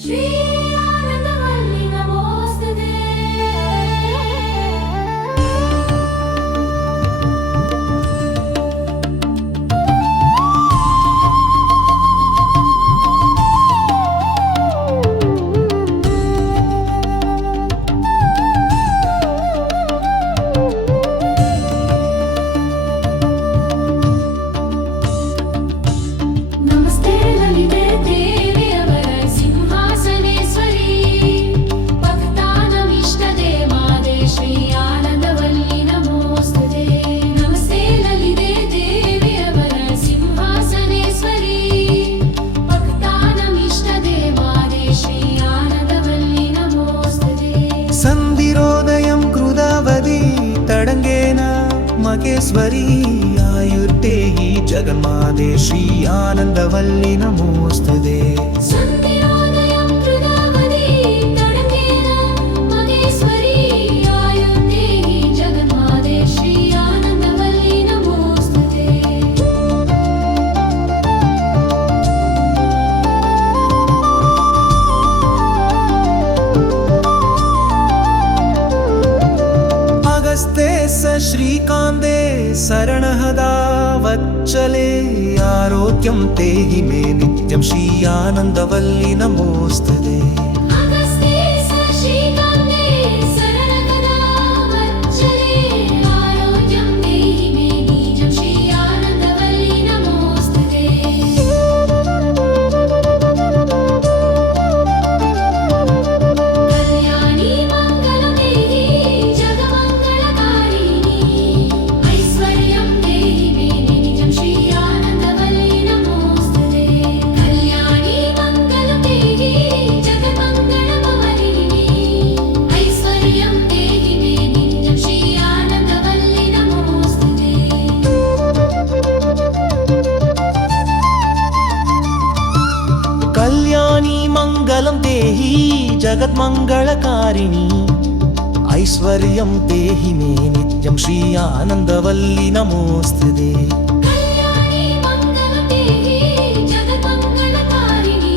ಶ್ರೀ ಆನಂದವಲ್ಲಿ ನಮೋಸ್ತುತೆ. ನಮಸ್ತೆ ಲಲಿತೆ ದೇವಿಯವರ ಸಿಂಹಾಸನೇಶ್ವರಿ, ಭಕ್ತಾನಮಿಷ್ಟದೆ ಮಾತೆ ಶ್ರೀ ಆನಂದವಲ್ಲಿ ನಮೋಸ್ತುತೆ. ನಮಸ್ತೆ ಲಲಿತೆ ದೇವಿಯವರ ಸಿಂಹಾಸನೇಶ್ವರಿ, ಭಕ್ತಾನಮಿಷ್ಟದೆ ಮಾತೆ ಶ್ರೀ ಆನಂದವಲ್ಲಿ ನಮೋಸ್ತುತೆ. ಸಂಧಿರೋದಯಂ ಕೃದಾವತಿ ತಡಂಗೇನ ಮಗೇಶ್ವರಿ ಆಯುರ್ದೇಹಿ ಜಗನ್ಮಾತೆ ಶ್ರೀ ಆನಂದವಲ್ಲಿ ನಮೋಸ್ತುತೆ. ಸಂಧಿರೋದಯಂ ಕೃದಾವತಿ ತಡಂಗೇನ ಮಗೇಶ್ವರಿ ಆಯುರ್ದೇಹಿ ಜಗನ್ಮಾತೆ ಶ್ರೀ ಆನಂದವಲ್ಲಿ ನಮೋಸ್ತುತೆ. ಅಗಸ್ತೆ ಸ ಶ್ರೀಕಾಂತೆ ಶರಣಹದಾ ವಚ್ಚಲೆ ಆರೋಗ್ಯಂ ತೇಹಿ ಮೇ ನಿತ್ಯಂ ಶ್ರೀ ಆನಂದವಲ್ಲಿ ನಮೋಸ್ತುತೆ. ಅಗಸ್ತೆ ಸ ಶ್ರೀಕಾಂತೆ ಶರಣಕದಾ ವಚ್ಚಲೆ ಆರೋಗ್ಯಂ ದೇಹಿ ಮೇ ನಿಜಂ ಶ್ರೀ ಆನಂದವಲ್ಲಿ ನಮೋಸ್ತುತೆ. ಕಲ್ಯಾಣಿ ಮಂಗಲದೇಹಿ ಜಗಮಂಗಳಕಾರಿಣಿ, ಐಶ್ವರ್ಯಂ ದೇಹಿ ಮೇ ನಿಜಂ ಶ್ರೀ ಆನಂದವಲ್ಲಿ ನಮೋಸ್ತುತೆ. ಕಲ್ಯಾಣಿ ಮಂಗಲದೇಹಿ ಜಗಮಂಗಳಭವನಿನಿ, ಐಶ್ವರ್ಯಂ ದೇಹಿ ಮೇ ನಿಜಂ ಶ್ರೀ ಆನಂದವಲ್ಲಿ ನಮೋಸ್ತುತೆ. ಕಲ್ಯಾಣಿ ಮಂಗಲಂ ದೇಹಿ ಜಗನ್ಮಂಗಳಕಾರಿಣಿ, ಐಶ್ವರ್ಯಂ ದೇಹಿ ಮೇ ನಿತ್ಯಂ ಶ್ರೀ ಆನಂದವಲ್ಲಿ ನಮೋಸ್ತುತೆ. ಕಲ್ಯಾಣಿ ಮಂಗಲದೇಹಿ ಜಗನ್ಮಂಗಳಕಾರಿಣಿ,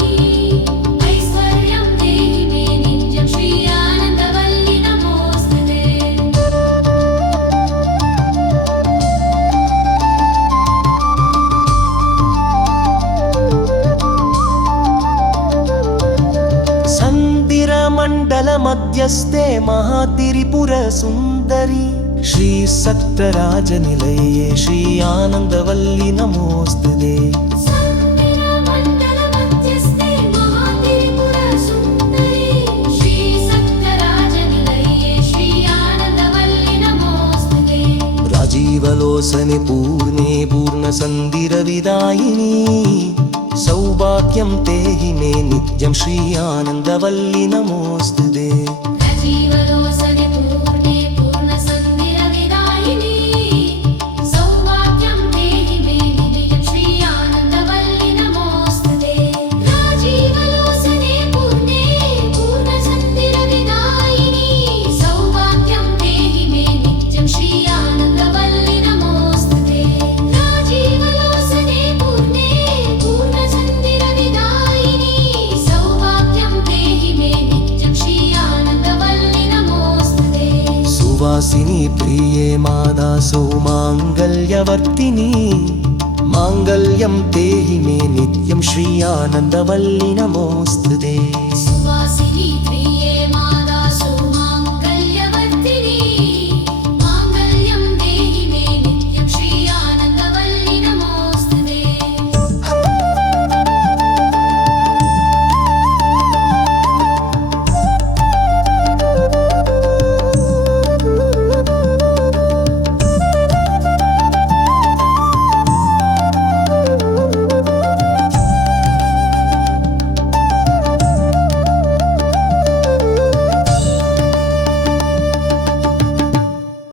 ಐಶ್ವರ್ಯಂ ದೇಹಿ ಮೇ ನಿತ್ಯಂ ಶ್ರೀ ಆನಂದವಲ್ಲಿ ನಮೋಸ್ತುತೆ. ಸಂದಿರ ಮಂಡಲ ಮಧ್ಯಸ್ಥೆ ಮಹಾತಿರಿಪುರ ಸುಂದರಿ, ಶ್ರೀ ಸಪ್ತರಾಜ ನಿಲಯೇ ಶ್ರೀ ಆನಂದವಲ್ಲಿ ನಮೋಸ್ತುತೆ. ಸಂದಿರ ಮಂಡಲ ಮಧ್ಯಸ್ಥೆ ಮಹಾತಿರಿಪುರ ಸುಂದರಿ, ಶ್ರೀ ಸಪ್ತರಾಜ ನಿಲಯೇ ಶ್ರೀ ಆನಂದವಲ್ಲಿ ನಮೋಸ್ತುತೆ. ರಾಜೀವಲೋಸನೆ ಪೂರ್ಣೆ ಪೂರ್ಣ ಸಂದಿರ ವಿದಾಯಿನಿ, ಸೌಭಾಗ್ಯಂ ತೇಹಿ ಮೇ ನಿತ್ಯಂ ಶ್ರೀ ಆನಂದವಲ್ಲಿ ನಮೋಸ್ತುತೆ. ರಾಜೀವಲೋಸನೆ ಪೂರ್ಣೆ ಪೂರ್ಣ ಸಂದಿರ ವಿದಾಯಿನಿ, ಸೌಭಾಗ್ಯಂ ದೇಹಿ ಮೇ ನಿಜಂ ಶ್ರೀ ಆನಂದವಲ್ಲಿ ನಮೋಸ್ತುತೆ. ರಾಜೀವಲೋಸನೆ ಪೂರ್ಣೆ ಪೂರ್ಣ ಸಂದಿರ ವಿದಾಯಿನಿ, ಸೌಭಾಗ್ಯಂ ದೇಹಿ ಮೇ ನಿಜಂ ಶ್ರೀ ಆನಂದವಲ್ಲಿ ನಮೋಸ್ತುತೆ. ರಾಜೀವಲೋಸನೆ ಪೂರ್ಣೆ ಪೂರ್ಣ ಸಂದಿರ ವಿದಾಯಿನಿ, ಸೌಭಾಗ್ಯಂ ದೇಹಿ ಮೇ ನಿಜಂ ಶ್ರೀ ಆನಂದವಲ್ಲಿ ನಮೋಸ್ತುತೆ. ಸುವಾಸಿನಿ ಪ್ರಿಯೇ ಮಾದಾ ಸೌಮಾಂಗಲ್ಯವರ್ತಿನಿ, ಮಾಂಗಲ್ಯಂ ತೇಹಿ ಮೇ ನಿತ್ಯಂ ಶ್ರೀ ಆನಂದವಲ್ಲಿ ನಮೋಸ್ತುತೆ. ಸುವಾಸಿನಿ ಪ್ರಿಯೇ